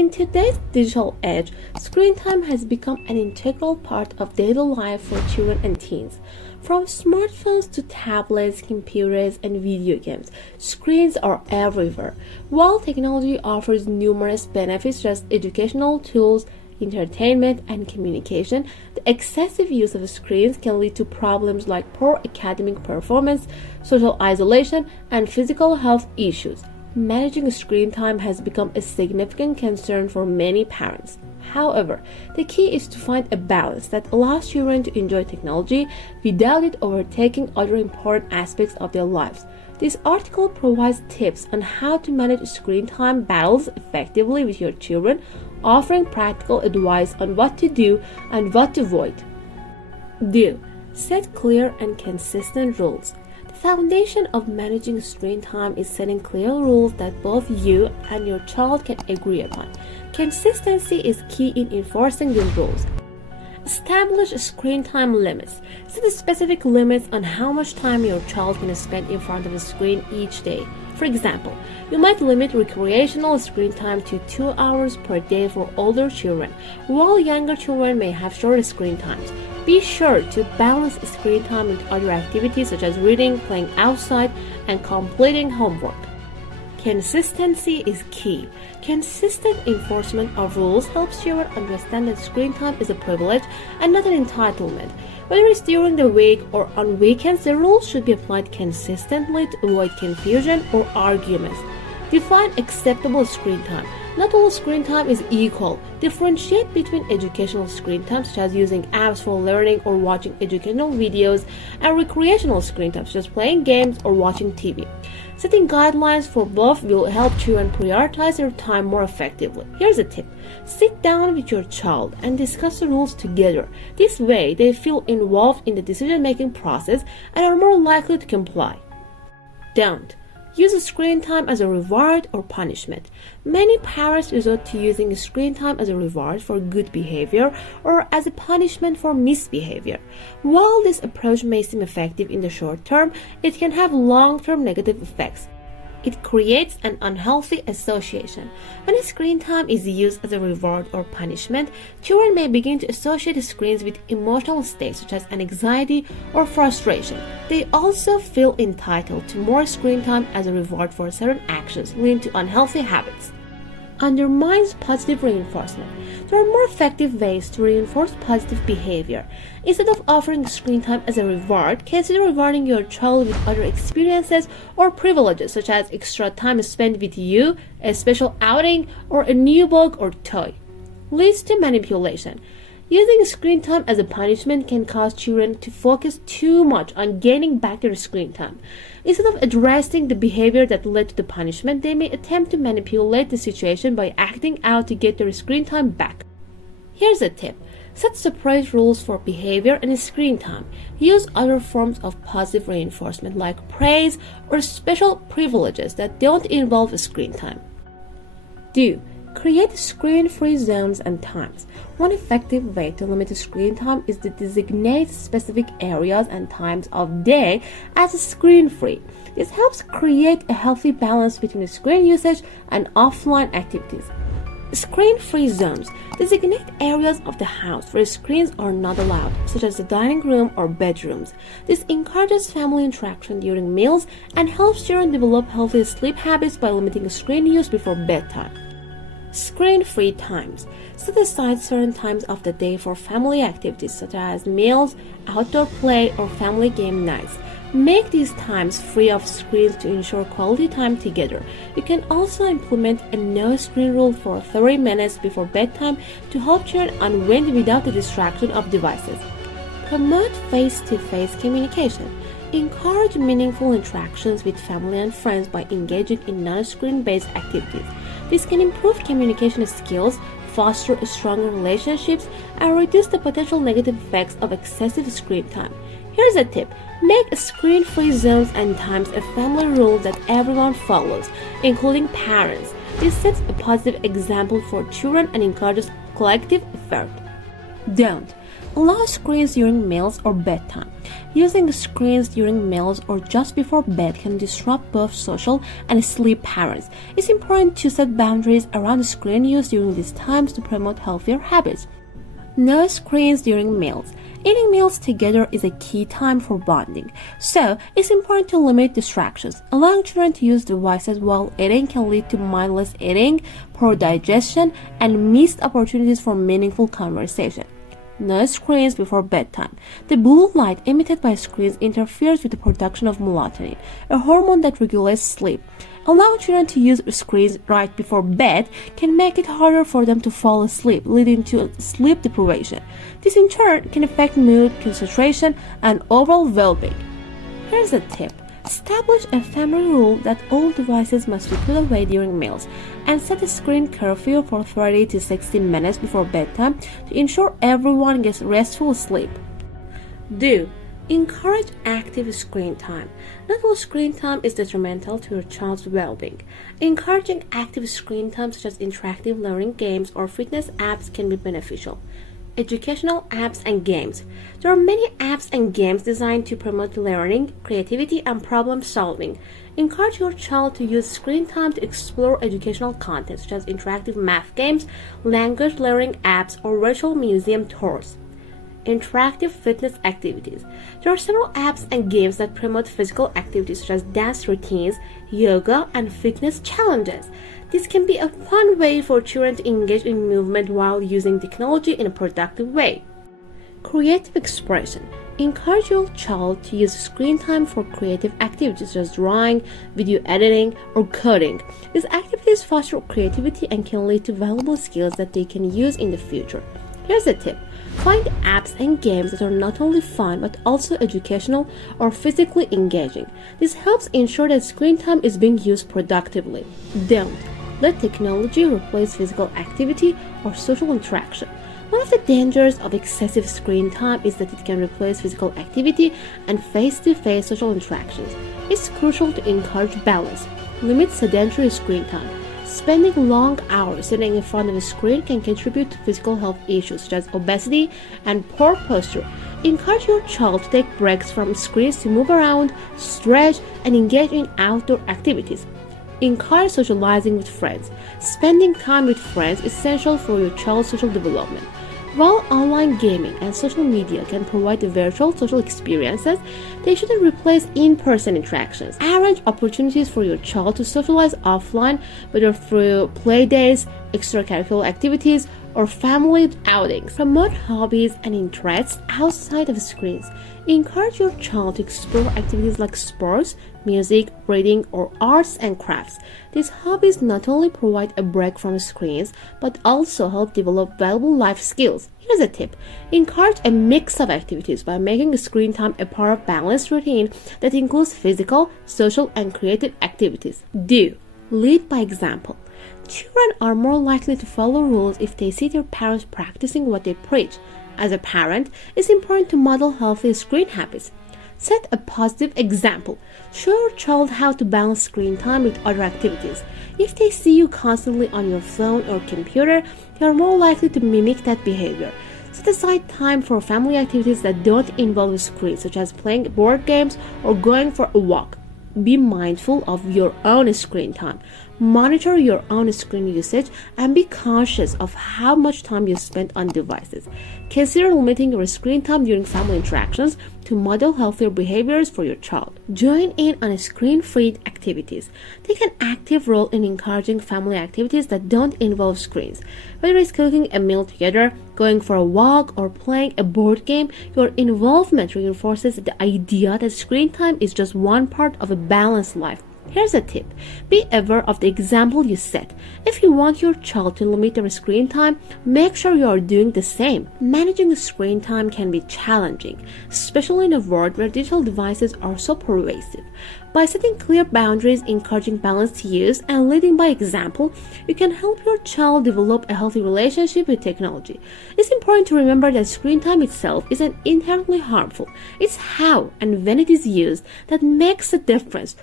In today's digital age, screen time has become an integral part of daily life for children and teens. From smartphones to tablets, computers, and video games, screens are everywhere. While technology offers numerous benefits such as educational tools, entertainment, and communication, the excessive use of screens can lead to problems like poor academic performance, social isolation, and physical health issues. Managing screen time has become a significant concern for many parents. However, the key is to find a balance that allows children to enjoy technology without it overtaking other important aspects of their lives. This article provides tips on how to manage screen time battles effectively with your children, offering practical advice on what to do and what to avoid. Do. Set clear and consistent rules. The foundation of managing screen time is setting clear rules that both you and your child can agree upon. Consistency is key in enforcing these rules. Establish screen time limits. Set specific limits on how much time your child can spend in front of a screen each day. For example, you might limit recreational screen time to 2 hours per day for older children, while younger children may have shorter screen times. Be sure to balance screen time with other activities such as reading, playing outside, and completing homework. Consistency is key. Consistent enforcement of rules helps children understand that screen time is a privilege and not an entitlement. Whether it's during the week or on weekends, the rules should be applied consistently to avoid confusion or arguments. Define acceptable screen time. Not all screen time is equal. Differentiate between educational screen time, such as using apps for learning or watching educational videos, and recreational screen time, such as playing games or watching TV. Setting guidelines for both will help children prioritize their time more effectively. Here's a tip. Sit down with your child and discuss the rules together. This way, they feel involved in the decision-making process and are more likely to comply. Don't. Use screen time as a reward or punishment. Many parents resort to using screen time as a reward for good behavior or as a punishment for misbehavior. While this approach may seem effective in the short term, it can have long-term negative effects. It creates an unhealthy association. When screen time is used as a reward or punishment, children may begin to associate screens with emotional states such as anxiety or frustration. They also feel entitled to more screen time as a reward for certain actions, leading to unhealthy habits. Undermines positive reinforcement. There are more effective ways to reinforce positive behavior. Instead of offering screen time as a reward, consider rewarding your child with other experiences or privileges, such as extra time spent with you, a special outing, or a new book or toy. Leads to manipulation. Using screen time as a punishment can cause children to focus too much on gaining back their screen time. Instead of addressing the behavior that led to the punishment, they may attempt to manipulate the situation by acting out to get their screen time back. Here's a tip. Set separate rules for behavior and screen time. Use other forms of positive reinforcement like praise or special privileges that don't involve screen time. Do. Create screen-free zones and times. One effective way to limit screen time is to designate specific areas and times of day as screen-free. This helps create a healthy balance between screen usage and offline activities. Screen-free zones designate areas of the house where screens are not allowed, such as the dining room or bedrooms. This encourages family interaction during meals and helps children develop healthy sleep habits by limiting screen use before bedtime. Screen-free times. Set aside certain times of the day for family activities such as meals, outdoor play, or family game nights. Make these times free of screens to ensure quality time together. You can also implement a no-screen rule for 30 minutes before bedtime to help children unwind without the distraction of devices. Promote face-to-face communication. Encourage meaningful interactions with family and friends by engaging in non-screen-based activities. This can improve communication skills, foster stronger relationships, and reduce the potential negative effects of excessive screen time. Here's a tip. Make screen-free zones and times a family rule that everyone follows, including parents. This sets a positive example for children and encourages collective effort. Don't. Allow screens during meals or bedtime. Using screens during meals or just before bed can disrupt both social and sleep patterns. It's important to set boundaries around screen use during these times to promote healthier habits. No screens during meals. Eating meals together is a key time for bonding, so it's important to limit distractions. Allowing children to use devices while eating can lead to mindless eating, poor digestion, and missed opportunities for meaningful conversation. No screens before bedtime. The blue light emitted by screens interferes with the production of melatonin, a hormone that regulates sleep. Allowing children to use screens right before bed can make it harder for them to fall asleep, leading to sleep deprivation. This in turn can affect mood, concentration, and overall well-being. Here's a tip. Establish a family rule that all devices must be put away during meals, and set a screen curfew for 30 to 60 minutes before bedtime to ensure everyone gets restful sleep. Do. Encourage active screen time. Not all screen time is detrimental to your child's well-being. Encouraging active screen time such as interactive learning games or fitness apps can be beneficial. Educational apps and games. There are many apps and games designed to promote learning, creativity, and problem solving. Encourage your child to use screen time to explore educational content such as interactive math games, language learning apps, or virtual museum tours. Interactive fitness activities. There are several apps and games that promote physical activities such as dance routines, yoga, and fitness challenges. This can be a fun way for children to engage in movement while using technology in a productive way. Creative expression. Encourage your child to use screen time for creative activities such as drawing, video editing, or coding. These activities foster creativity and can lead to valuable skills that they can use in the future. Here's a tip. Find apps and games that are not only fun but also educational or physically engaging. This helps ensure that screen time is being used productively. Don't let technology replace physical activity or social interaction. One of the dangers of excessive screen time is that it can replace physical activity and face-to-face social interactions. It's crucial to encourage balance. Limit sedentary screen time. Spending long hours sitting in front of a screen can contribute to physical health issues such as obesity and poor posture. Encourage your child to take breaks from screens to move around, stretch, and engage in outdoor activities. Encourage socializing with friends. Spending time with friends is essential for your child's social development. While online gaming and social media can provide virtual social experiences, they shouldn't replace in-person interactions. Arrange opportunities for your child to socialize offline, whether through play days, extracurricular activities, or family outings. Promote hobbies and interests outside of screens. Encourage your child to explore activities like sports, music, reading, or arts and crafts. These hobbies not only provide a break from screens, but also help develop valuable life skills. Here's a tip. Encourage a mix of activities by making screen time a part of a balanced routine that includes physical, social, and creative activities. Do. Lead by example. Children are more likely to follow rules if they see their parents practicing what they preach. As a parent, it's important to model healthy screen habits. Set a positive example. Show your child how to balance screen time with other activities. If they see you constantly on your phone or computer, they are more likely to mimic that behavior. Set aside time for family activities that don't involve screens, such as playing board games or going for a walk. Be mindful of your own screen time. Monitor your own screen usage and be conscious of how much time you spend on devices. Consider limiting your screen time during family interactions to model healthier behaviors for your child. Join in on screen-free activities. Take an active role in encouraging family activities that don't involve screens. Whether it's cooking a meal together, going for a walk, or playing a board game, your involvement reinforces the idea that screen time is just one part of a balanced life. Here's a tip. Be aware of the example you set. If you want your child to limit their screen time, make sure you are doing the same. Managing screen time can be challenging, especially in a world where digital devices are so pervasive. By setting clear boundaries, encouraging balanced use, and leading by example, you can help your child develop a healthy relationship with technology. It's important to remember that screen time itself isn't inherently harmful. It's how and when it is used that makes a difference.